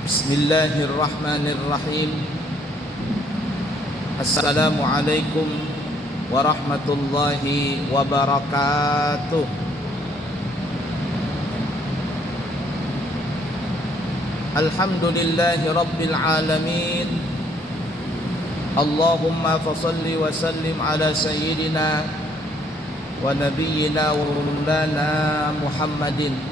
Bismillahirrahmanirrahim. Assalamualaikum warahmatullahi wabarakatuh. Alhamdulillahi rabbil alamin. Allahumma fasalli wa sallim ala sayyidina wa nabiyyina wa maulana Muhammadin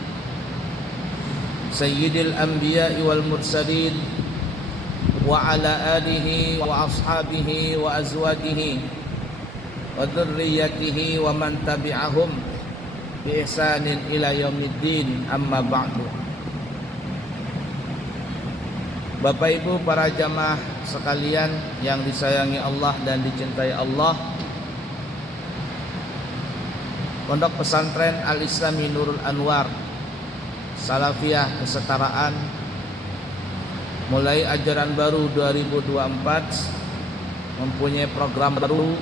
Sayyidil Anbiya'i wal Mursalin wa ala alihi wa ashabihi wa azwajihi wa dhurriyyatihi wa man tabi'ahum bi ihsanin ila yaumiddin, amma ba'du. Bapak Ibu para jamaah sekalian yang disayangi Allah dan dicintai Allah, Pondok Pesantren Al-Islami Nurul Anwar Salafiyah Kesetaraan mulai ajaran baru 2024 mempunyai program baru,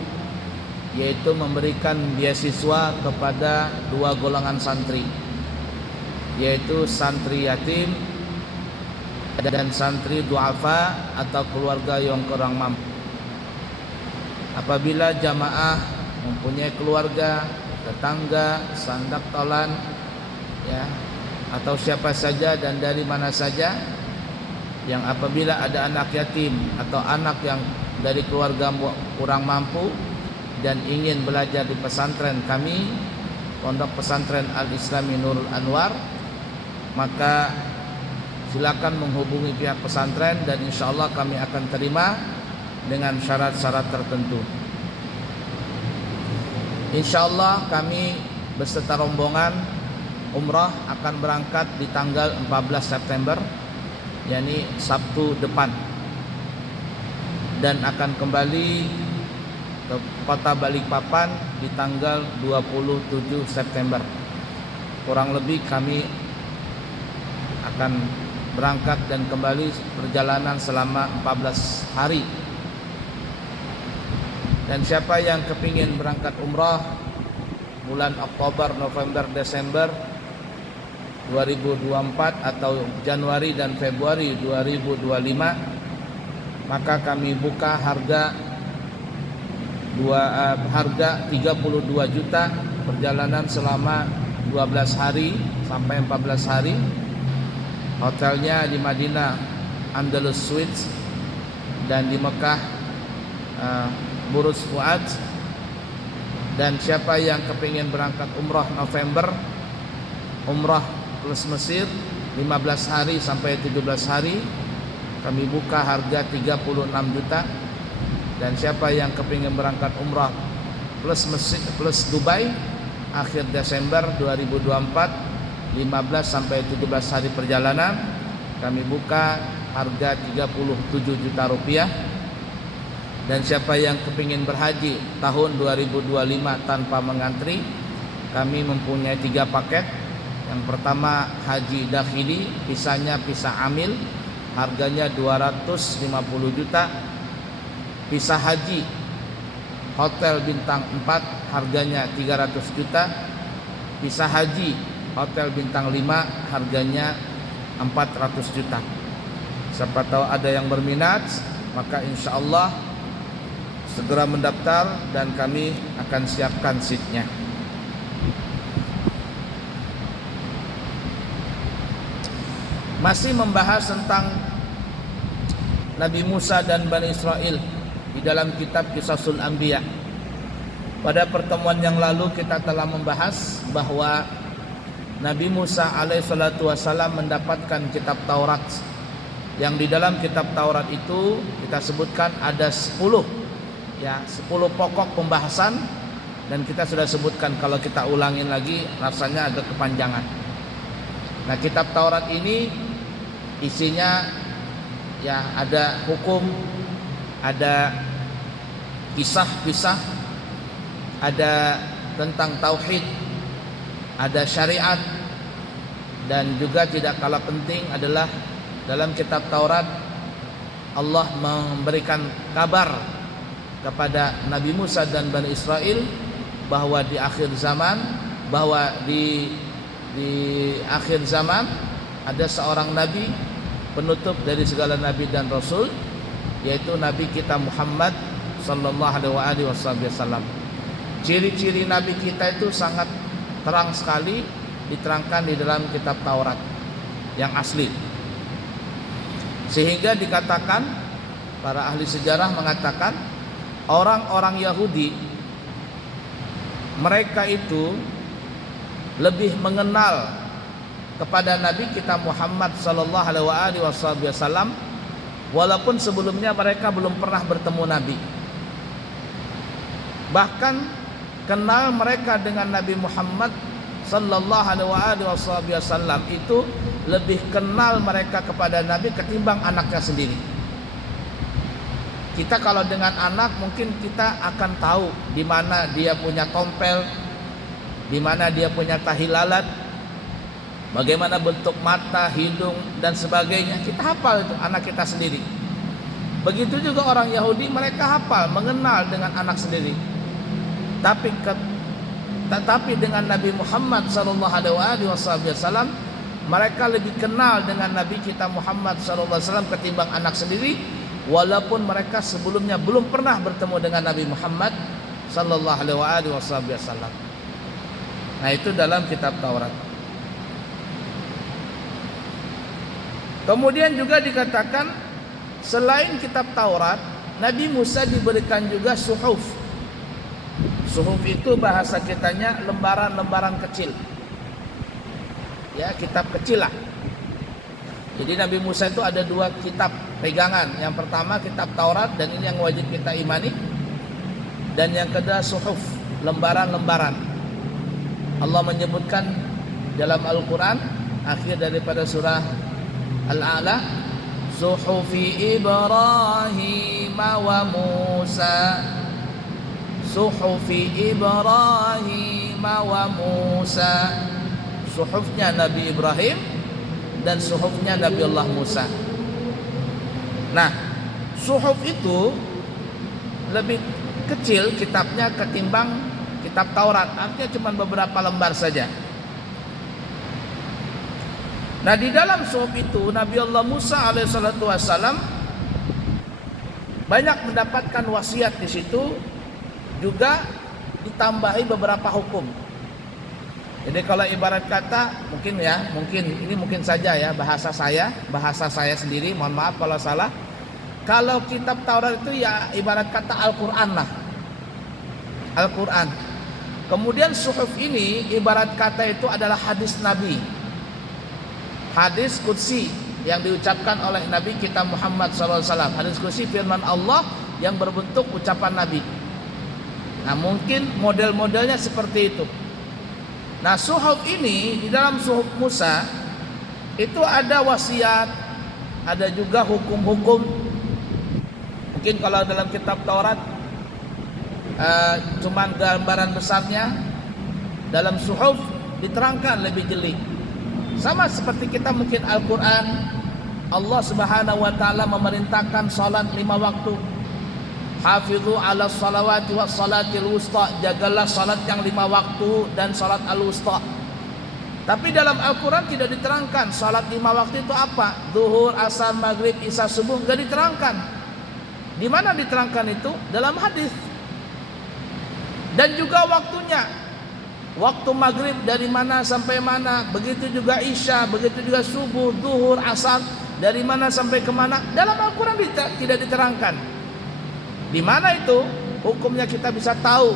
yaitu memberikan beasiswa kepada dua golongan santri, yaitu santri yatim dan santri duafa atau keluarga yang kurang mampu. Apabila jamaah mempunyai keluarga, tetangga, sandak tolan, atau siapa saja dan dari mana saja yang apabila ada anak yatim atau anak yang dari keluarga kurang mampu dan ingin belajar di pesantren kami, Pondok Pesantren Al-Islami Nurul Anwar, maka silakan menghubungi pihak pesantren dan insyaallah kami akan terima dengan syarat-syarat tertentu. Insyaallah kami beserta rombongan umrah akan berangkat di tanggal 14 September, yakni Sabtu depan, dan akan kembali ke kota Balikpapan di tanggal 27 September. Kurang lebih kami akan berangkat dan kembali perjalanan selama 14 hari. Dan siapa yang kepingin berangkat umrah bulan Oktober, November, Desember 2024 atau Januari dan Februari 2025, maka kami buka harga 32 juta perjalanan selama 12 hari sampai 14 hari. Hotelnya di Madinah Andalus Suites dan di Mekah Burj Fuad. Dan siapa yang kepingin berangkat umrah November, umrah plus Mesir 15 hari sampai 17 hari, kami buka harga 36 juta. Dan siapa yang kepingin berangkat umrah plus Mesir plus Dubai akhir Desember 2024 15 sampai 17 hari perjalanan, kami buka harga 37 juta rupiah. Dan siapa yang kepingin berhaji tahun 2025 tanpa mengantri, kami mempunyai 3 paket. Yang pertama haji dakhili, visanya visa amil, harganya 250 juta. Visa haji hotel bintang 4, harganya 300 juta. Visa haji hotel bintang 5, harganya 400 juta. Siapa tahu ada yang berminat, maka insya Allah segera mendaftar dan kami akan siapkan seatnya. Masih membahas tentang Nabi Musa dan Bani Israel di dalam kitab Qisasul Anbiya. Pada pertemuan yang lalu kita telah membahas bahwa Nabi Musa alaihissalatu wassalam mendapatkan kitab Taurat, yang di dalam kitab Taurat itu kita sebutkan ada 10 pokok pembahasan, dan kita sudah sebutkan, kalau kita ulangin lagi rasanya agak kepanjangan. Nah, kitab Taurat ini isinya ada hukum, ada kisah-kisah, ada tentang tauhid, ada syariat, dan juga tidak kalah penting adalah dalam kitab Taurat Allah memberikan kabar kepada Nabi Musa dan Bani Israel bahwa di akhir zaman, bahwa di akhir zaman ada seorang nabi penutup dari segala nabi dan rasul, yaitu nabi kita Muhammad sallallahu alaihi wasallam. Ciri-ciri nabi kita itu sangat terang sekali diterangkan di dalam kitab Taurat yang asli. Sehingga dikatakan, para ahli sejarah mengatakan, orang-orang Yahudi mereka itu lebih mengenal kepada Nabi kita Muhammad sallallahu alaihi wasallam walaupun sebelumnya mereka belum pernah bertemu Nabi. Bahkan kenal mereka dengan Nabi Muhammad sallallahu alaihi wasallam itu lebih kenal mereka kepada Nabi ketimbang anaknya sendiri. Kita kalau dengan anak mungkin kita akan tahu di mana dia punya tompel, di mana dia punya tahi lalat, bagaimana bentuk mata, hidung dan sebagainya. Kita hafal itu anak kita sendiri. Begitu juga orang Yahudi, mereka hafal, mengenal dengan anak sendiri. Tetapi dengan Nabi Muhammad sallallahu alaihi wasallam mereka lebih kenal dengan Nabi kita Muhammad sallallahu alaihi wasallam ketimbang anak sendiri, walaupun mereka sebelumnya belum pernah bertemu dengan Nabi Muhammad sallallahu alaihi wasallam. Nah, itu dalam kitab Taurat. Kemudian juga dikatakan selain kitab Taurat, Nabi Musa diberikan juga suhuf. Suhuf itu bahasa kitanya lembaran-lembaran kecil. Ya, kitab kecil lah. Jadi Nabi Musa itu ada dua kitab pegangan. Yang pertama kitab Taurat, dan ini yang wajib kita imani. Dan yang kedua suhuf, lembaran-lembaran. Allah menyebutkan dalam Al-Quran akhir daripada surah Al-A'la, suhufi Ibrahim wa Musa, suhufi Ibrahim wa Musa. Suhufnya Nabi Ibrahim dan suhufnya Nabi Allah Musa. Nah, suhuf itu lebih kecil kitabnya ketimbang kitab Taurat. Artinya cuma beberapa lembar saja. Nah, di dalam suhuf itu Nabi Allah Musa alaihissalam banyak mendapatkan wasiat di situ, juga ditambahi beberapa hukum. Jadi kalau ibarat kata, mungkin saja ya bahasa saya sendiri, mohon maaf kalau salah. Kalau kitab Taurat itu ya ibarat kata Al-Quran lah, Al-Quran. Kemudian suhuf ini ibarat kata itu adalah hadis Nabi, hadis qudsi yang diucapkan oleh Nabi kita Muhammad SAW. Hadis qudsi firman Allah yang berbentuk ucapan Nabi. Nah, mungkin model-modelnya seperti itu. Nah, suhuf ini di dalam suhuf Musa itu ada wasiat, ada juga hukum-hukum. Mungkin kalau dalam kitab Taurat cuman gambaran besarnya, dalam suhuf diterangkan lebih jeli. Sama seperti kita mungkin Al-Quran, Allah Subhanahu wa taala memerintahkan salat 5 waktu. Hafizu ala salawati was salatil wusta, jagalah salat yang 5 waktu dan salat al-wusta. Tapi dalam Al-Quran tidak diterangkan salat 5 waktu itu apa, zuhur, asar, maghrib, isya, subuh, enggak diterangkan. Di mana diterangkan itu? Dalam hadis. Dan juga waktunya, waktu maghrib dari mana sampai mana, begitu juga isya, begitu juga subuh, zuhur, asar, dari mana sampai kemana, dalam Al-Quran tidak diterangkan. Di mana itu hukumnya kita bisa tahu,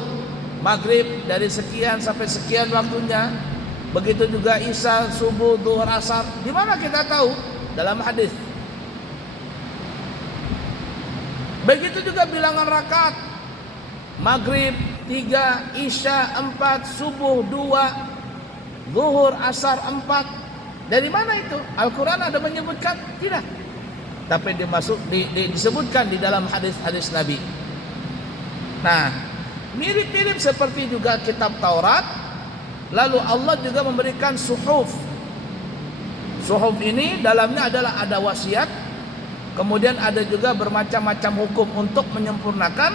maghrib dari sekian sampai sekian waktunya, begitu juga isya, subuh, zuhur, asar. Di mana kita tahu? Dalam hadis. Begitu juga bilangan rakaat, maghrib 3, isya 4, subuh 2, zuhur, asar 4. Dari mana itu? Al-Quran ada menyebutkan? Tidak. Tapi disebutkan di dalam hadis-hadis Nabi. Nah, mirip-mirip seperti juga kitab Taurat. Lalu Allah juga memberikan suhuf. Suhuf ini dalamnya adalah ada wasiat, kemudian ada juga bermacam-macam hukum untuk menyempurnakan,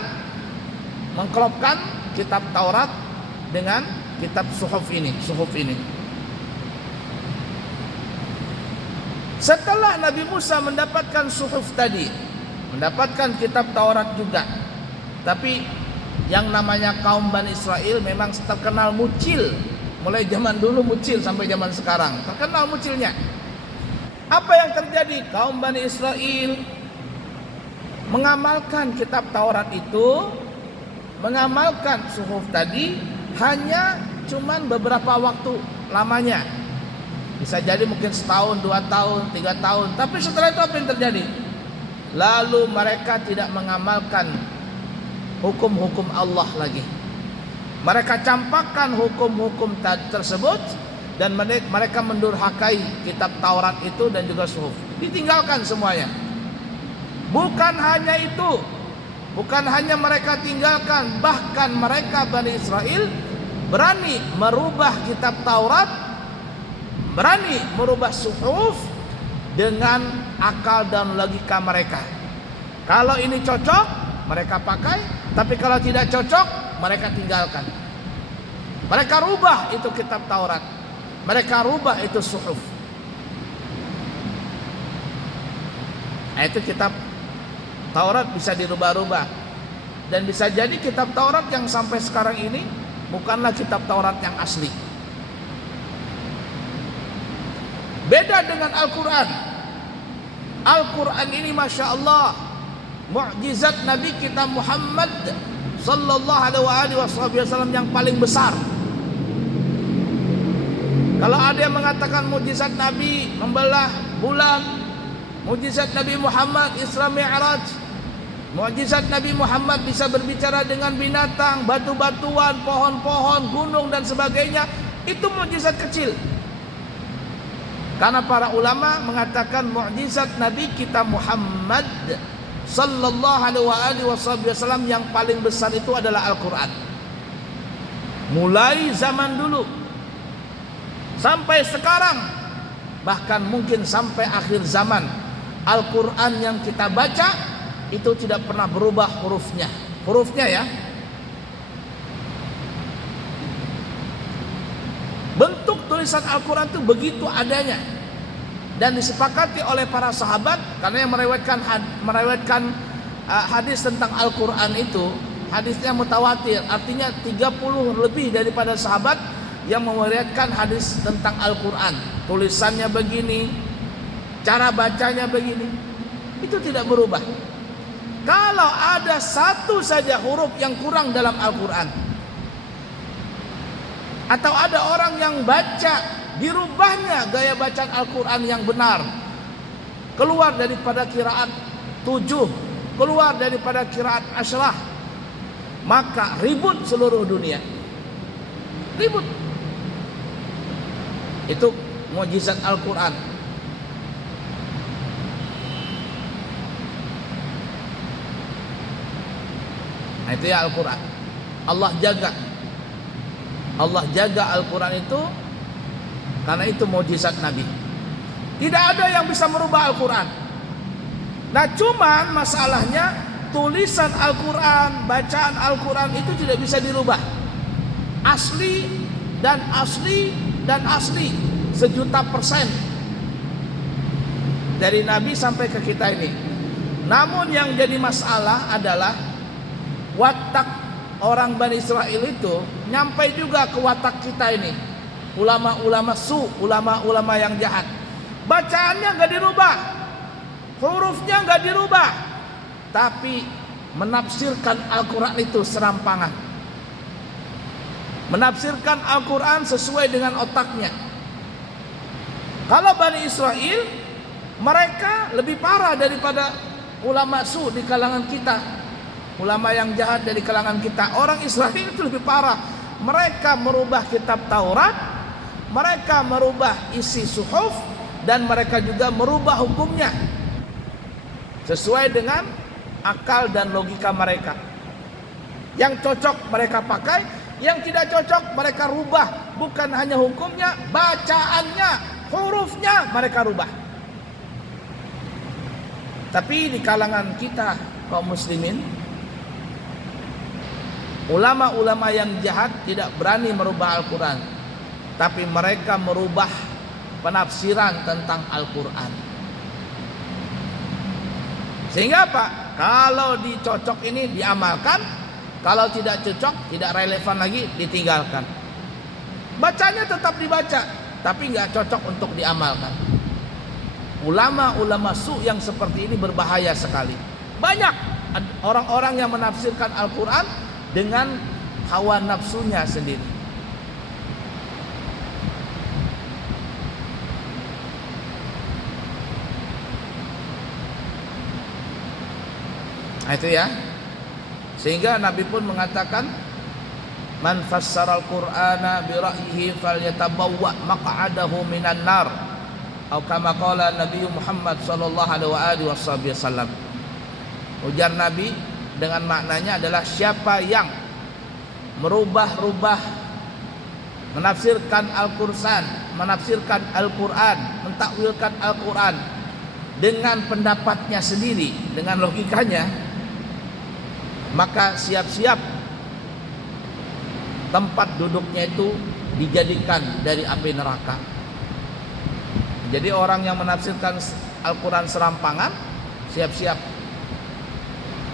mengklopkan kitab Taurat dengan kitab suhuf ini. Setelah Nabi Musa mendapatkan suhuf tadi, mendapatkan kitab Taurat juga, tapi yang namanya kaum Bani Israel memang terkenal mucil. Mulai zaman dulu mucil sampai zaman sekarang, terkenal mucilnya. Apa yang terjadi? Kaum Bani Israel mengamalkan kitab Taurat itu, mengamalkan suhuf tadi hanya cuman beberapa waktu lamanya. Bisa jadi mungkin setahun, 2 tahun, 3 tahun. Tapi setelah itu apa yang terjadi? Lalu mereka tidak mengamalkan hukum-hukum Allah lagi. Mereka campakkan hukum-hukum tersebut dan mereka mendurhakai kitab Taurat itu dan juga suhuf. Ditinggalkan semuanya. Bukan hanya itu, bukan hanya mereka tinggalkan, bahkan mereka Bani Israel berani merubah kitab Taurat, berani merubah suhuf dengan akal dan logika mereka. Kalau ini cocok, mereka pakai, tapi kalau tidak cocok, mereka tinggalkan. Mereka rubah itu kitab Taurat, mereka rubah itu suhuf. Itu kitab Taurat bisa dirubah-rubah. Dan bisa jadi kitab Taurat yang sampai sekarang ini bukanlah kitab Taurat yang asli. Beda dengan Al-Quran. Al-Quran ini Masya Allah, mukjizat Nabi kita Muhammad sallallahu alaihi wasallam yang paling besar. Kalau ada yang mengatakan mukjizat Nabi membelah bulan, mukjizat Nabi Muhammad Isra Mi'raj, mukjizat Nabi Muhammad bisa berbicara dengan binatang, batu-batuan, pohon-pohon, gunung dan sebagainya, itu mukjizat kecil. Karena para ulama mengatakan mukjizat Nabi kita Muhammad sallallahu alaihi wasallam yang paling besar itu adalah Al-Quran. Mulai zaman dulu sampai sekarang, bahkan mungkin sampai akhir zaman, Al-Quran yang kita baca itu tidak pernah berubah hurufnya. Hurufnya ya. Bentuk tulisan Al-Quran itu begitu adanya dan disepakati oleh para sahabat, karena yang meriwayatkan hadis tentang Al-Quran itu hadisnya mutawatir, artinya 30 lebih daripada sahabat yang meriwayatkan hadis tentang Al-Quran. Tulisannya begini, cara bacanya begini, itu tidak berubah. Kalau ada satu saja huruf yang kurang dalam Al-Quran, atau ada orang yang baca dirubahnya gaya bacaan Al-Quran yang benar, keluar daripada qiraat 7, keluar daripada qiraat asyrah, maka ribut seluruh dunia. Ribut. Itu mukjizat Al-Quran. Nah, itu ya Al-Quran. Allah jaga Al-Quran itu, karena itu mukjizat Nabi. Tidak ada yang bisa merubah Al-Quran. Nah, cuman masalahnya tulisan Al-Quran, bacaan Al-Quran itu tidak bisa dirubah. Asli dan asli dan asli 1.000.000% dari Nabi sampai ke kita ini. Namun yang jadi masalah adalah watak orang Bani Israel itu nyampai juga ke watak kita ini. Ulama-ulama ulama-ulama yang jahat. Bacaannya gak dirubah, hurufnya gak dirubah, tapi menafsirkan Al-Quran itu serampangan. Menafsirkan Al-Quran sesuai dengan otaknya. Kalau Bani Israel, mereka lebih parah daripada ulama di kalangan kita, ulama yang jahat dari kalangan kita. Orang Israel itu lebih parah. Mereka merubah kitab Taurat, mereka merubah isi suhuf, dan mereka juga merubah hukumnya sesuai dengan akal dan logika mereka. Yang cocok mereka pakai, yang tidak cocok mereka rubah. Bukan hanya hukumnya, bacaannya, hurufnya mereka rubah. Tapi di kalangan kita kaum muslimin, ulama-ulama yang jahat tidak berani merubah Al-Quran, tapi mereka merubah penafsiran tentang Al-Quran. Sehingga apa? Kalau dicocok ini diamalkan, kalau tidak cocok, tidak relevan lagi, ditinggalkan. Bacanya tetap dibaca, tapi nggak cocok untuk diamalkan. Ulama-ulama su yang seperti ini berbahaya sekali. Banyak orang-orang yang menafsirkan Al-Quran dengan hawa nafsunya sendiri. Nah, itu ya. Sehingga Nabi pun mengatakan, man fassara al-Qur'ana bi ra'yihi falyatabawwa maq'adahu minan nar. Atau kama qala Nabi Muhammad sallallahu alaihi wasallam. Ujar Nabi dengan maknanya adalah siapa yang merubah-rubah menafsirkan menafsirkan Al-Qur'an, mentakwilkan Al-Qur'an dengan pendapatnya sendiri, dengan logikanya, maka siap-siap tempat duduknya itu dijadikan dari api neraka. Jadi orang yang menafsirkan Al-Quran serampangan, siap-siap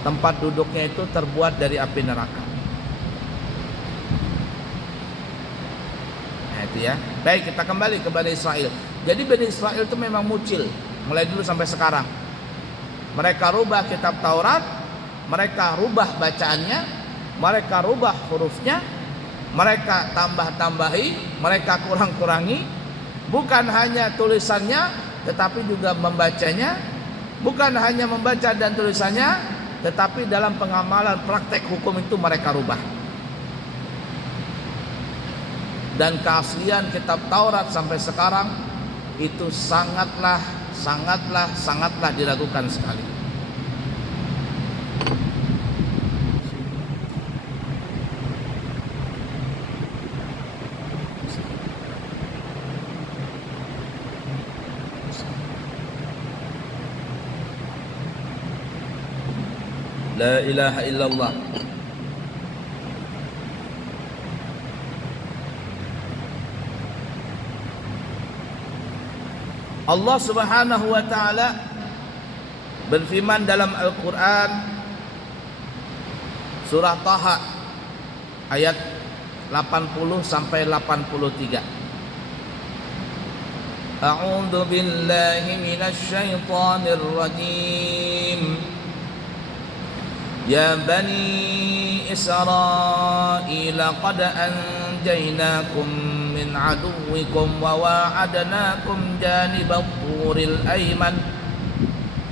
tempat duduknya itu terbuat dari api neraka. Nah itu ya. Baik, kita kembali ke Bani Israel. Jadi Bani Israel itu memang mucil mulai dulu sampai sekarang. Mereka rubah kitab Taurat, mereka rubah bacaannya, mereka rubah hurufnya, mereka tambah-tambahi, mereka kurang-kurangi. Bukan hanya tulisannya, tetapi juga membacanya. Bukan hanya membaca dan tulisannya, tetapi dalam pengamalan praktek hukum itu mereka rubah. Dan keaslian kitab Taurat sampai sekarang itu sangatlah diragukan sekali. La ilaha illallah. Allah Subhanahu wa taala berfirman dalam Al-Qur'an surah Taha ayat 80 sampai 83. A'udzu billahi minasy syaithanir rajim. Ya Bani Israil qad anjaynakum min aduwwikum wa wa'adnakum janibal turil ayman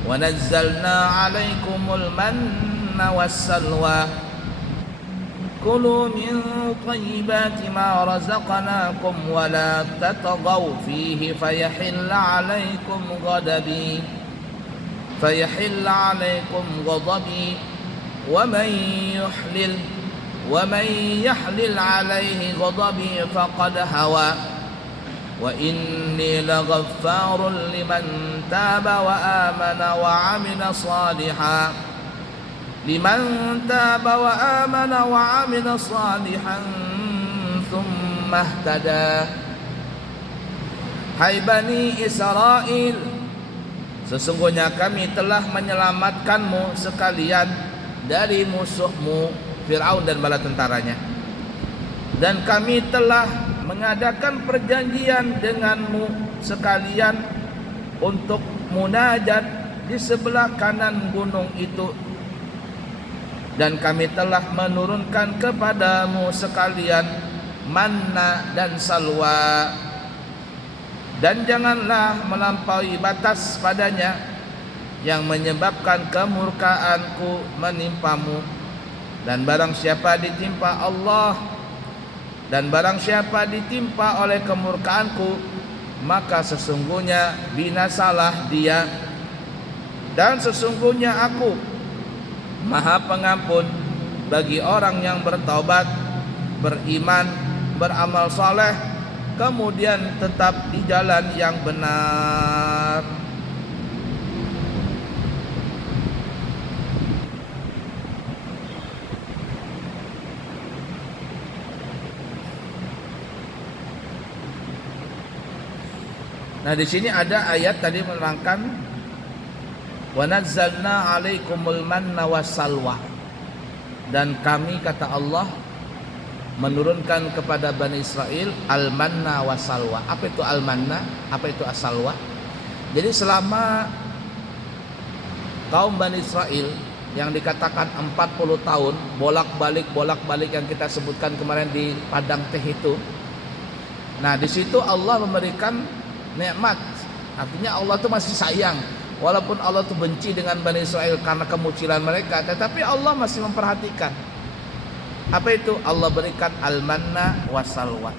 wa nazzalna 'alaikumul manna wassalwa kulu min thayyibati ma razaqnakum wa la tatghaw fihi fayahilla 'alaikum ghadabi ومن يحلل عليه غضبي فقد هوى وإني لغفار لمن تاب وآمن وعمل صالحا ثم اهتدى. Hai Bani Israel, sesungguhnya kami telah menyelamatkanmu sekalian dari musuhmu Fir'aun dan bala tentaranya. Dan kami telah mengadakan perjanjian denganmu sekalian untuk munajat di sebelah kanan gunung itu. Dan kami telah menurunkan kepadamu sekalian manna dan salwa. Dan janganlah melampaui batas padanya yang menyebabkan kemurkaanku menimpamu. Dan barang siapa ditimpa Allah dan barang siapa ditimpa oleh kemurkaanku, maka sesungguhnya binasalah dia. Dan sesungguhnya aku Maha Pengampun bagi orang yang bertaubat, beriman, beramal saleh, kemudian tetap di jalan yang benar. Nah, di sini ada ayat tadi menerangkan Wa nazzalna 'alaikumul manna wassalwa. Dan kami, kata Allah, menurunkan kepada Bani Israel al-manna wassalwa. Apa itu al-manna? Apa itu as-salwa? Jadi selama kaum Bani Israel yang dikatakan 40 tahun bolak-balik yang kita sebutkan kemarin di padang teh itu. Nah, di situ Allah memberikan nikmat. Artinya Allah itu masih sayang. Walaupun Allah itu benci dengan Bani Israel karena kemucilan mereka, tetapi Allah masih memperhatikan. Apa itu? Allah berikan al-manna wassalwa.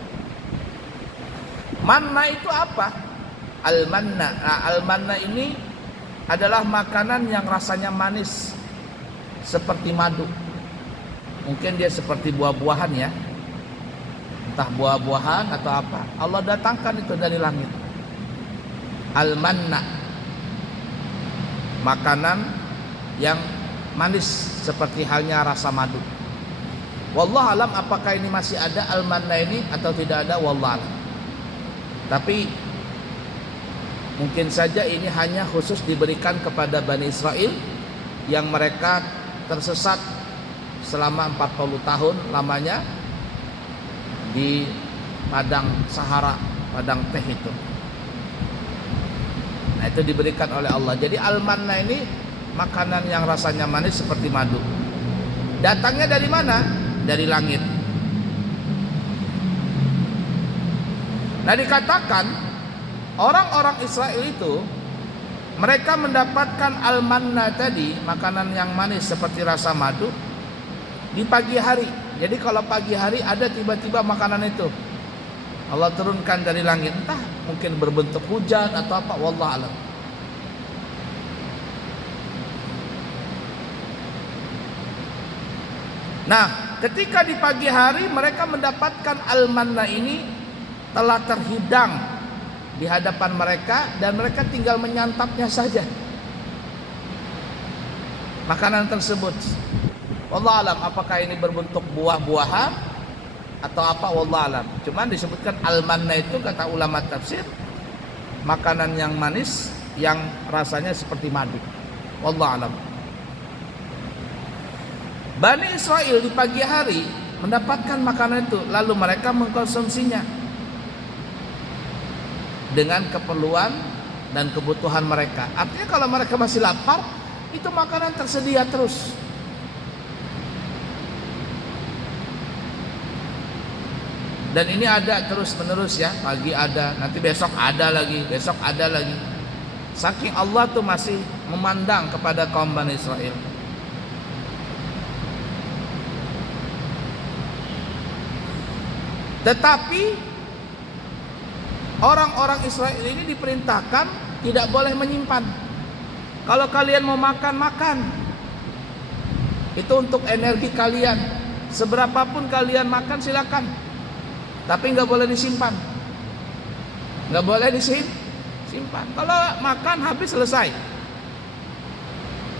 Manna itu apa? Al-manna. Nah, al-manna ini adalah makanan yang rasanya manis seperti madu. Mungkin dia seperti buah-buahan ya. Entah buah-buahan atau apa. Allah datangkan itu dari langit. Al-manna, makanan yang manis seperti halnya rasa madu. Wallah alam apakah ini masih ada al-manna ini atau tidak ada, wallah alam. Tapi mungkin saja ini hanya khusus diberikan kepada Bani Israel yang mereka tersesat selama 40 tahun lamanya di padang Sahara, padang teh itu. Nah, itu diberikan oleh Allah. Jadi al-manna ini makanan yang rasanya manis seperti madu. Datangnya dari mana? Dari langit. Nah, dikatakan orang-orang Israel itu mereka mendapatkan al-manna tadi, makanan yang manis seperti rasa madu, di pagi hari. Jadi kalau pagi hari ada tiba-tiba makanan itu Allah turunkan dari langit, entah mungkin berbentuk hujan atau apa, wallah alam. Nah, ketika di pagi hari mereka mendapatkan al-manna ini telah terhidang di hadapan mereka dan mereka tinggal menyantapnya saja makanan tersebut. Wallah alam apakah ini berbentuk buah-buahan atau apa, wallah alam. Cuman disebutkan al-manna itu kata ulama tafsir makanan yang manis yang rasanya seperti madu. Wallah alam. Bani Israel di pagi hari mendapatkan makanan itu, lalu mereka mengkonsumsinya dengan keperluan dan kebutuhan mereka. Artinya kalau mereka masih lapar, itu makanan tersedia terus. Dan ini ada terus menerus ya, pagi ada, nanti besok ada lagi, besok ada lagi. Saking Allah tuh masih memandang kepada kaum Bani Israel. Tetapi orang-orang Israel ini diperintahkan tidak boleh menyimpan. Kalau kalian mau makan, makan. Itu untuk energi kalian. Seberapapun kalian makan silakan. Tapi nggak boleh disimpan, nggak boleh disimpan. Kalau makan habis selesai,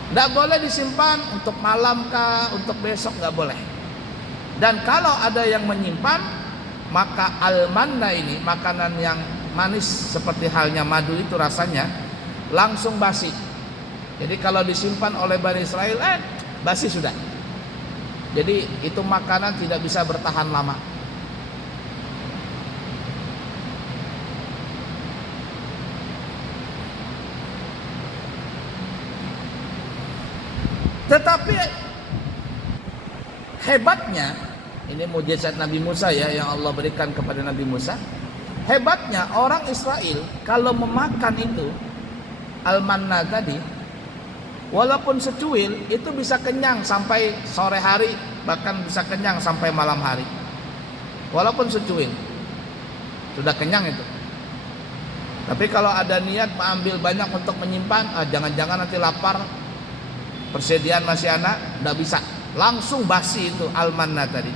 nggak boleh disimpan untuk malam kah, untuk besok nggak boleh. Dan kalau ada yang menyimpan, maka al-manna ini makanan yang manis seperti halnya madu itu rasanya langsung basi. Jadi kalau disimpan oleh Bani Israel, basi sudah. Jadi itu makanan tidak bisa bertahan lama. Tetapi hebatnya, ini mukjizat Nabi Musa ya yang Allah berikan kepada Nabi Musa. Hebatnya orang Israel kalau memakan itu al-manna tadi, walaupun secuil itu bisa kenyang sampai sore hari, bahkan bisa kenyang sampai malam hari. Walaupun secuil sudah kenyang itu. Tapi kalau ada niat mengambil banyak untuk menyimpan, jangan-jangan nanti lapar, persediaan masih anak, tidak bisa, langsung basi itu al-manna tadi.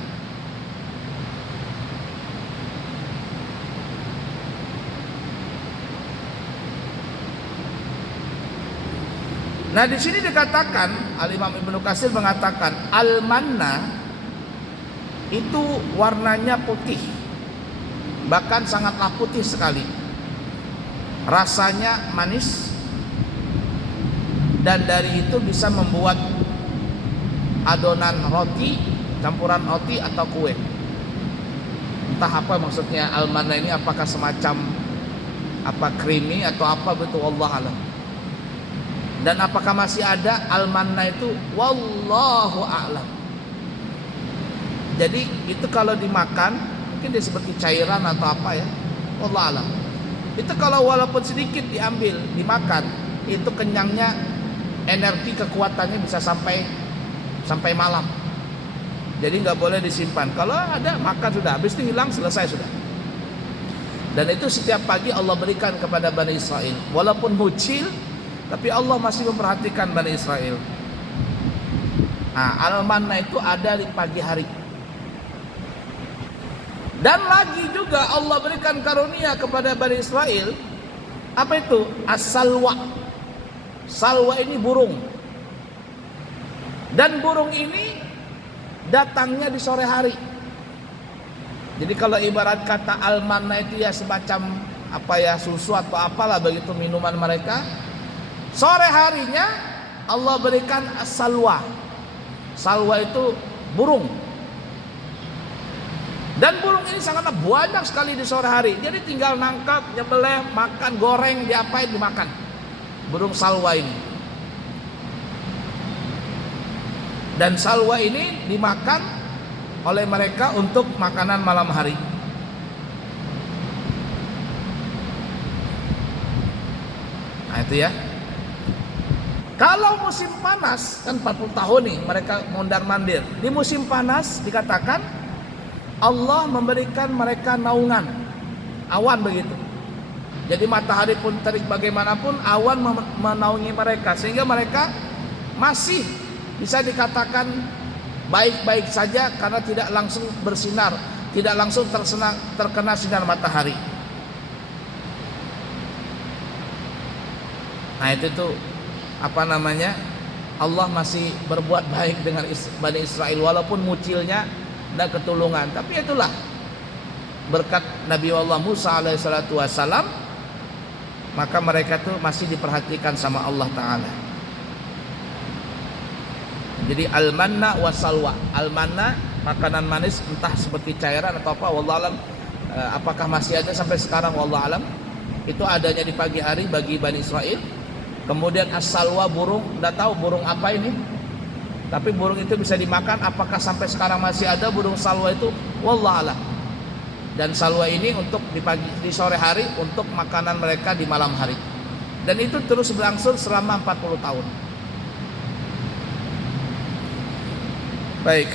Nah, di sini dikatakan, Al-Imam Ibnu Katsir mengatakan al-manna itu warnanya putih, bahkan sangatlah putih sekali. Rasanya manis, dan dari itu bisa membuat adonan roti, campuran roti atau kue. Entah apa maksudnya al-manna ini, apakah semacam apa creamy atau apa, betul wallah alam. Dan apakah masih ada al-manna itu, wallahu a'lam. Jadi itu kalau dimakan mungkin dia seperti cairan atau apa ya, wallahu alam. Itu kalau walaupun sedikit diambil dimakan, itu kenyangnya, energi kekuatannya bisa sampai malam. Jadi nggak boleh disimpan. Kalau ada makan sudah, habis itu hilang, selesai sudah. Dan itu setiap pagi Allah berikan kepada Bani Israel. Walaupun kecil, tapi Allah masih memperhatikan Bani Israel. Nah, al-manna itu ada di pagi hari. Dan lagi juga Allah berikan karunia kepada Bani Israel. Apa itu? As-salwa. Salwa ini burung. Dan burung ini datangnya di sore hari. Jadi kalau ibarat kata al-manna itu ya semacam apa ya, susu atau apalah begitu minuman mereka. Sore harinya Allah berikan as-salwa. Salwa itu burung. Dan burung ini sangatlah banyak sekali di sore hari. Jadi tinggal nangkap, nyembelih, makan, goreng, diapain, dimakan. Burung salwa ini. Dan salwa ini dimakan oleh mereka untuk makanan malam hari. Nah itu ya. Kalau musim panas, kan 40 tahun nih mereka mondar-mandir. Di musim panas dikatakan Allah memberikan mereka naungan, awan begitu. Jadi matahari pun terik bagaimanapun, awan menaungi mereka, sehingga mereka masih bisa dikatakan baik-baik saja karena tidak langsung bersinar, tidak langsung terkena sinar matahari. Nah itu tuh apa namanya, Allah masih berbuat baik dengan Bani Israel walaupun mucilnya dan ketulungan. Tapi itulah berkat Nabi Allah Musa alaihissalatu wassalam, maka mereka tuh masih diperhatikan sama Allah Ta'ala. Jadi al-manna wasalwa. Al-manna makanan manis, entah seperti cairan atau apa, wallahu alam. Apakah masih ada sampai sekarang, wallahu alam. Itu adanya di pagi hari bagi Bani Israel. Kemudian as-salwa burung, tidak tahu burung apa ini. Tapi burung itu bisa dimakan. Apakah sampai sekarang masih ada burung salwa itu? Wallahu a'lam. Dan salwa ini untuk di sore hari, untuk makanan mereka di malam hari. Dan itu terus berlangsung selama 40 tahun. Baik.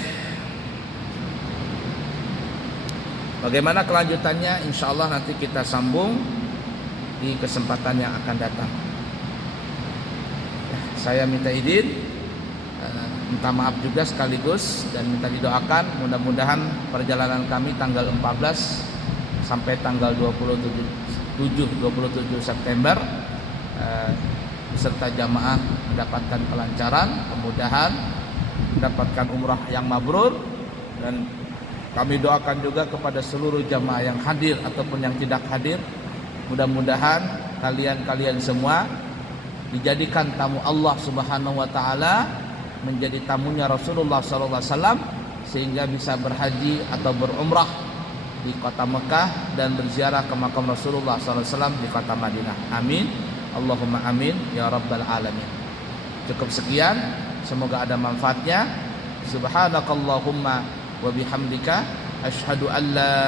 Bagaimana kelanjutannya? Insya Allah nanti kita sambung di kesempatan yang akan datang. Saya minta izin, minta maaf juga sekaligus, dan minta didoakan mudah-mudahan perjalanan kami tanggal 14 sampai tanggal 27 September beserta jamaah mendapatkan kelancaran, kemudahan, mendapatkan umrah yang mabrur. Dan kami doakan juga kepada seluruh jamaah yang hadir ataupun yang tidak hadir, mudah-mudahan kalian semua dijadikan tamu Allah Subhanahu wa taala, menjadi tamunya Rasulullah SAW, sehingga bisa berhaji atau berumrah di kota Mekah dan berziarah ke makam Rasulullah SAW di kota Madinah. Amin, Allahumma amin ya rabbal alamin. Cukup sekian, semoga ada manfaatnya. Subhanakallahumma wa bihamdika, asyhadu an la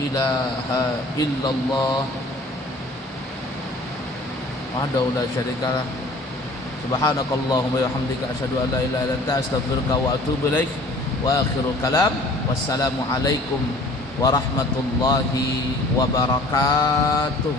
ilaha illallah wahdahu la syarikalah. Subhanakallahumma wa bihamdika, asyhadu an la ilaha illa anta, astaghfiruka wa atubu ilaik. Wa akhirul kalam, wassalamu alaikum warahmatullahi wabarakatuh.